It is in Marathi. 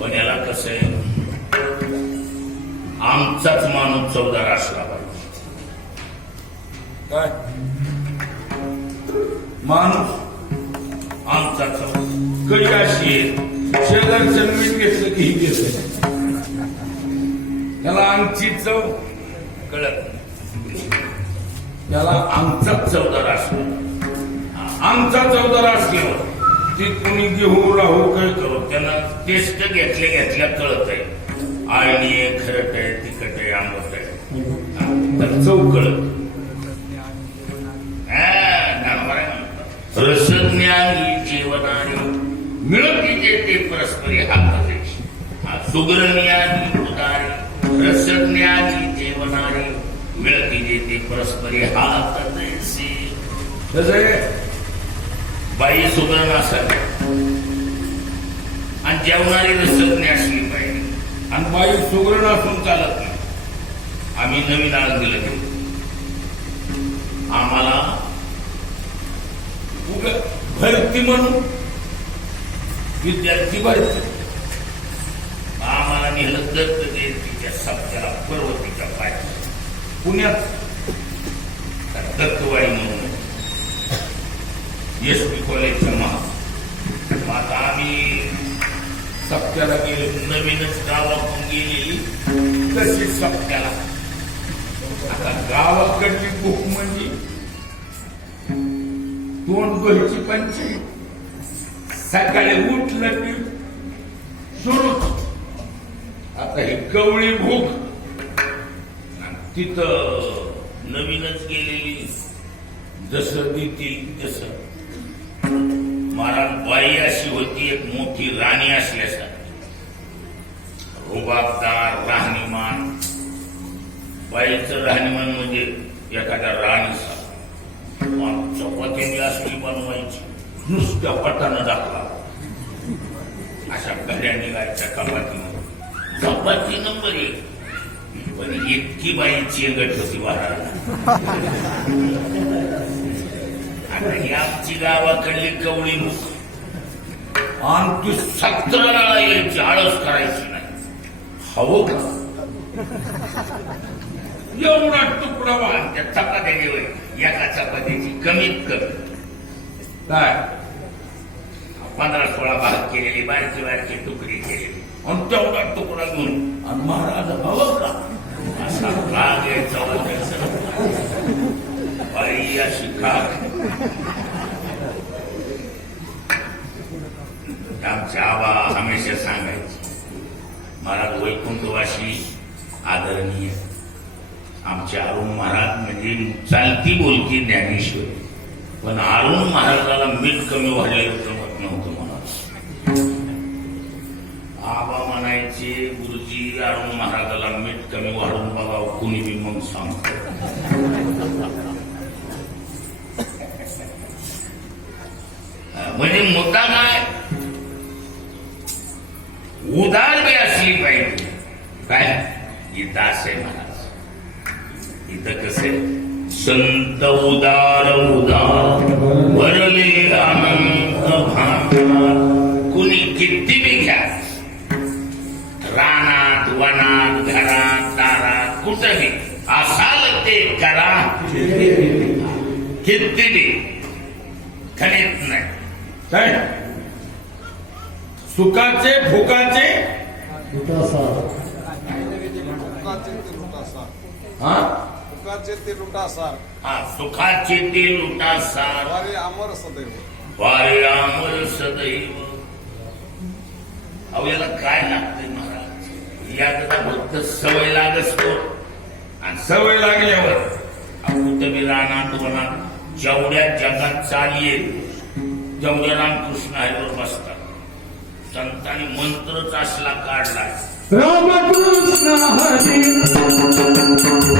पण याला कसं आहे? आमचाच माणूस चौदार असला पाहिजे. काय? माणूस. आमचा चौदार कधी अशी आहे? शेजारचं मीठ घेतलं की ही घेतलं. त्याला आमची चव कळत. त्याला आमचाच चौदार असला. आमचा चौदार असल्यावर ते कोणी घेऊ राहू काय करू त्यांना टेस्ट घेतल्या घेतल्या कळत आहे. आळणी आहे खरट आहे तिखट आहे आंबट आहे. हा, तर चव कळत. हा, नावावर आहे म्हणतात. रसज्ञानी जीवनाने मिळती जे ते परस्परी हातदेश हा सुग्रज्ञानी उदारी रसज्ञानी जीवनाने मिळती जे ते परस्परी हात देशी कसं बाई सुगरण असावी आणि जेवणारी रसज्ञ असली पाहिजे आणि बाई सुगरण असून चालत नाही. आम्ही नवीन आळ दिलं आम्हाला उग भरती म्हणून विद्यार्थी भरती. आम्हाला नेलं दत्त जयंतीच्या सप्त्याला पर्वतीच्या पाय पुण्यात. दत्तवाडी म्हणून. एस पी कॉलेजच्या महा आता आम्ही सप्त्याला गेलो. नवीनच गावातून गेलेली. तशी सप्त्याला. आता गावाकडची कोक म्हणजे तोंड भरची पंचायत. सकाळी उठलं की सुरूच आता ही कवळी भूक. आणि तिथं नवीनच गेलेली. जसं देतील तसं. महाराज बाई अशी होती एक मोठी राणी असल्यासारखी. रुबाबदार राहणीमान. बाईचं राहणीमान म्हणजे एखाद्या राणीचा चपातीने असली बनवायची. नुसत्या पटानं दाखवा. अशा घड्या निघायच्या कपातीनं चपाती नंबर एक. पण इतकी बाई चेंगट होती महाराज ही आमची गावाकडली कवळी मुख. आणि तू सतराला यायची आळस करायची नाही. हवं का? एवढा तुकडा वाहन त्या चपात्या घेऊन एका चपात्याची कमीत कमी. काय? पंधरा सोळा भाग केलेली बारकी बारकी तुकडी केलेली. आणि तेवढा तुकडा घेऊन आणि महाराज हवं का? असा राग यायचा वगैरे बाई अशी खाक आमचे आबा हमेशा सांगायचे. महाराज वैकुंठवाशी आदरणीय आमचे अरुण महाराज म्हणजे चालती बोलती ज्ञानेश्वर. पण अरुण महाराजाला मीठ कमी वाढलेलं जमत नव्हतं मला. आबा म्हणायचे गुरुजी अरुण महाराजाला मीठ कमी वाढून मला कुणी बी मग सांगतो. म्हणजे मुद्दा काय? उदार बी असली पाहिजे. काय? इथं असे महाराज. इथं कसे? संत उदार उदार भरले अनंत भांडार कुणी किती बी घ्या. रानात वनात घरात दारात कुठंही. असाल ते करा. किती बी. खरीत नाही. सुखाचे भुकाचे हा? फुकाचे ते लुटासार हा सुखाचे ते लुटासार वारे अमर सदैव. वारे अमर सदैव. अहो याला काय लागतंय महाराज? याकरता फक्त सवय लागतो आणि सवय लागल्यावर बी रानात वनात जेवढ्या जगात चाल येईल जेवढ्या रामकृष्ण हरिवर बसतात. संतांनी मंत्रच असला काढलाय. रामकृष्ण हरी.